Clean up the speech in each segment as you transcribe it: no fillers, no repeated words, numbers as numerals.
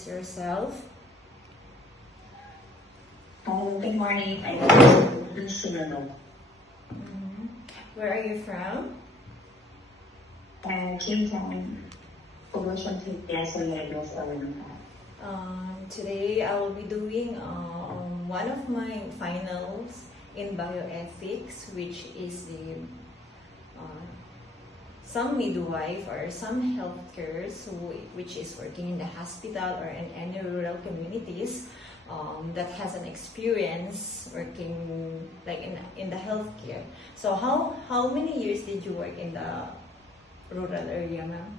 introduce yourself? Good morning. I'm Luciano. Where are you from? I came from Promotion Fitness and Lagos, Today I will be doing one of my finals in bioethics, which is the some midwife or some healthcares which is working in the hospital or in any rural communities that has an experience working like in the healthcare. So how many years did you work in the rural area, ma'am?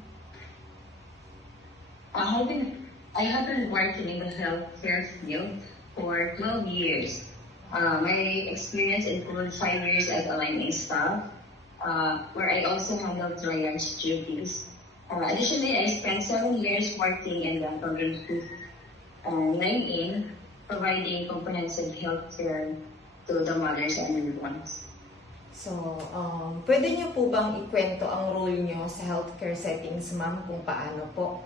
I have been working in the healthcare field for 12 years. My experience includes 5 years as a line staff, where I also handled triage duties. Additionally, I spent 7 years working in the program 19, providing comprehensive healthcare to the mothers and newborns. So, pwede niyo po bang ikwento ang role niyo sa healthcare settings, ma'am, kung paano po?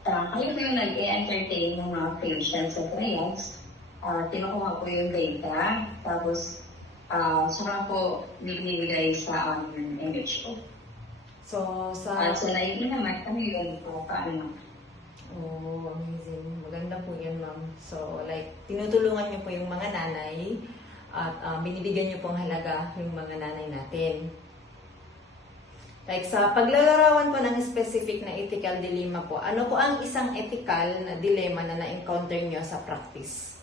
Kayo po yung nag-entertain ng mga patients sa triage. Kinukuha ko yung data, tapos saka po binibigay sa MHO. So, At sa NIV naman, kami yung po paano. Oh, amazing. Maganda po yan, ma'am. So, like, tinutulungan niyo po yung mga nanay at binibigyan niyo pong halaga yung mga nanay natin. Like, sa paglalarawan po ng specific na ethical dilemma po, ano po ang isang ethical na dilemma na na-encounter niyo sa practice?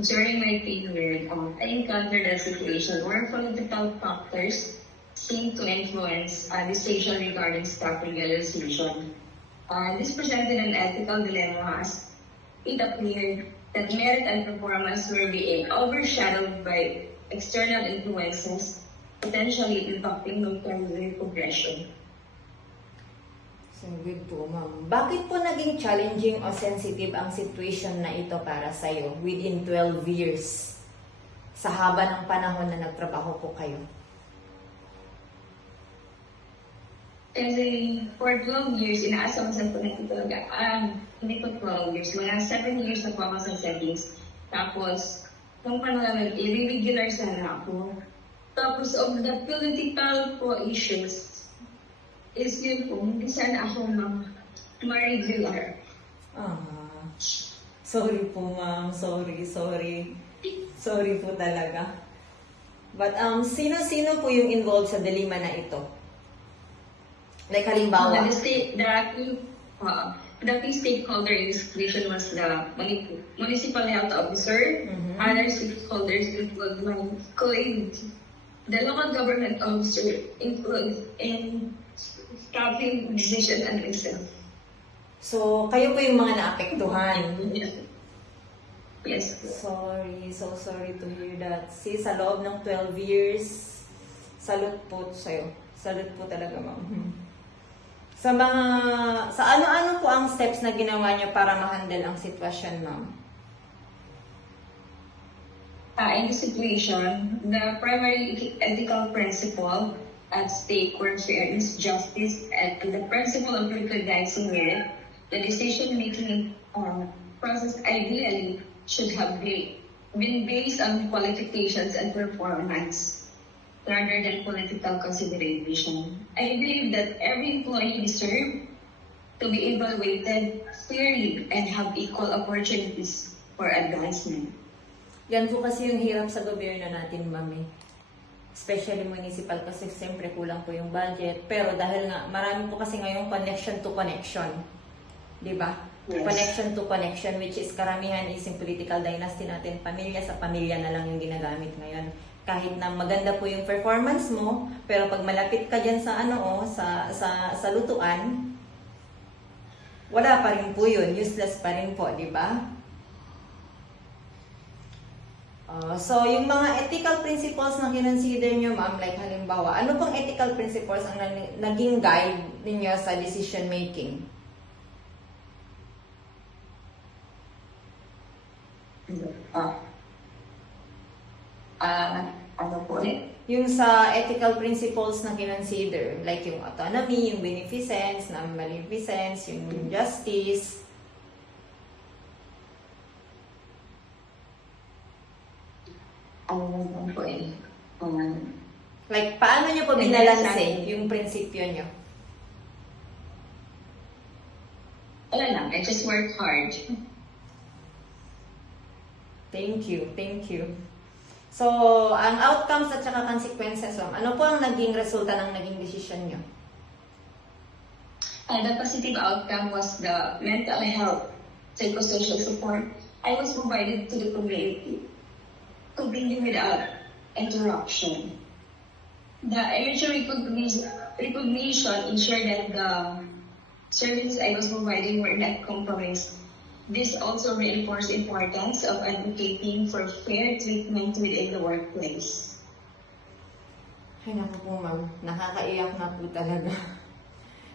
During my period, I encountered a situation where political factors seem to influence decision regarding staff realization. This presented an ethical dilemma as it appeared that merit and performance were being overshadowed by external influences, potentially impacting long-term career progression. So, good po, ma'am. Bakit po naging challenging o sensitive ang situation na ito para sa'yo within 12 years sa haba ng panahon na nagtrabaho po kayo? Kasi for 12 years, inaasawasan ko na ito talaga. Hindi ko 12 years, mga 7 years na po ako sa settings. Tapos, kung paano naman, i-regular sana ako. Tapos, of the political po issues, is yun po, hindi sana ako ma-regular. Sorry po, ma'am. Sorry. Sorry po talaga. But, sino-sino po yung involved sa dilemma na ito? Like, halimbawa? The key stakeholder in this situation was the municipal health officer. Other stakeholders include my colleagues, the local government officer, include in staffing decision and myself. So, kayo po yung mga naapektuhan? Yes. Sorry, so sorry to hear that. See, sa loob ng 12 years, salute po sa'yo. Salute po talaga, ma'am. Sa ano-ano po ang steps na ginawa niyo para ma-handle ang sitwasyon, ma'am? In this situation, the primary ethical principle at stake were fairness, justice, and the principle of recognizing merit. The decision-making process ideally should have been based on qualifications and performance rather than political consideration. I believe that every employee deserves to be evaluated fairly and have equal opportunities for advancement. Yan po kasi yung hirap sa gobyerno natin, mami. Especially municipal kasi siyempre kulang po yung budget. Pero dahil nga, marami po kasi ngayong connection to connection. Diba? Yes. Connection to connection, which is karamihan is yung political dynasty natin. Pamilya sa pamilya na lang yung ginagamit ngayon. Kahit na maganda po yung performance mo, pero pag malapit ka dyan sa sa lutuan, wala pa rin po yun. Useless pa rin po, di ba? So, yung mga ethical principles na kinonsider nyo, ma'am, like halimbawa, ano pong ethical principles ang naging guide ninyo sa decision making? Ano po ulit? yung sa ethical principles na kinonsider, like yung autonomy, yung beneficence, non-maleficence, yung justice. Ano po eh. Like, paano nyo po binalanse yung prinsipyo nyo? Wala lang, I just work hard. Thank you, thank you. So, ang outcomes at saka consequences, ano po ang naging resulta ng naging decision nyo? The positive outcome was the mental health, psychosocial support I was provided to the community, completely without interruption. The initial recognition ensured that the services I was providing were not compromised. This also reinforced the importance of advocating for fair treatment within the workplace. Ay, naku po ma'am, nakakaiyak na po talaga.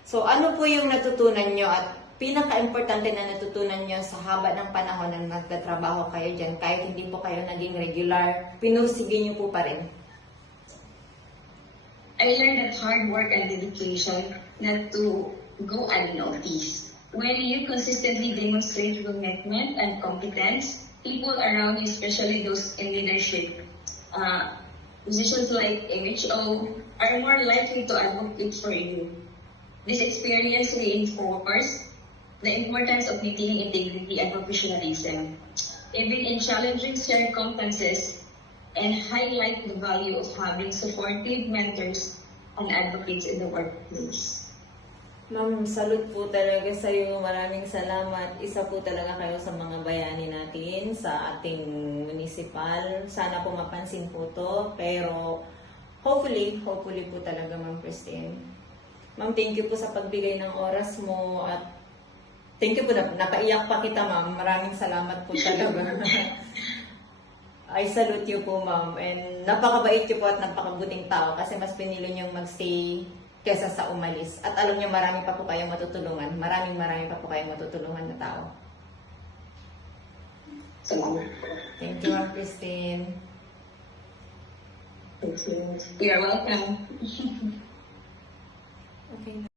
So, ano po yung natutunan nyo at pinaka-importante na natutunan nyo sa haba ng panahon na nagtatrabaho kayo dyan, kahit hindi po kayo naging regular, pinursige nyo po pa rin? I learned that hard work and dedication not to go unnoticed. When you consistently demonstrate commitment and competence, people around you, especially those in leadership, positions like MHO, are more likely to advocate for you. This experience reinforced the importance of maintaining integrity and professionalism, even in challenging circumstances, and highlight the value of having supportive mentors and advocates in the workplace. Ma'am, salute po talaga sa iyo. Maraming salamat. Isa po talaga kayo sa mga bayani natin sa ating municipal. Sana po mapansin po to. Pero hopefully po talaga, Ma'am Christine. Ma'am, thank you po sa pagbigay ng oras mo at thank you po. Napaiyak pa kita, Ma'am. Maraming salamat po talaga. I salute you po, Ma'am. And napakabait niyo po at napakabuting tao kasi mas pinili niyong magstay kesa sa umalis. At alam niyo, marami pa po kayong matutulungan. Marami pa po kayong matutulungan na tao. Salamat. Thank you, Ma'am Christine. You're welcome. Okay na.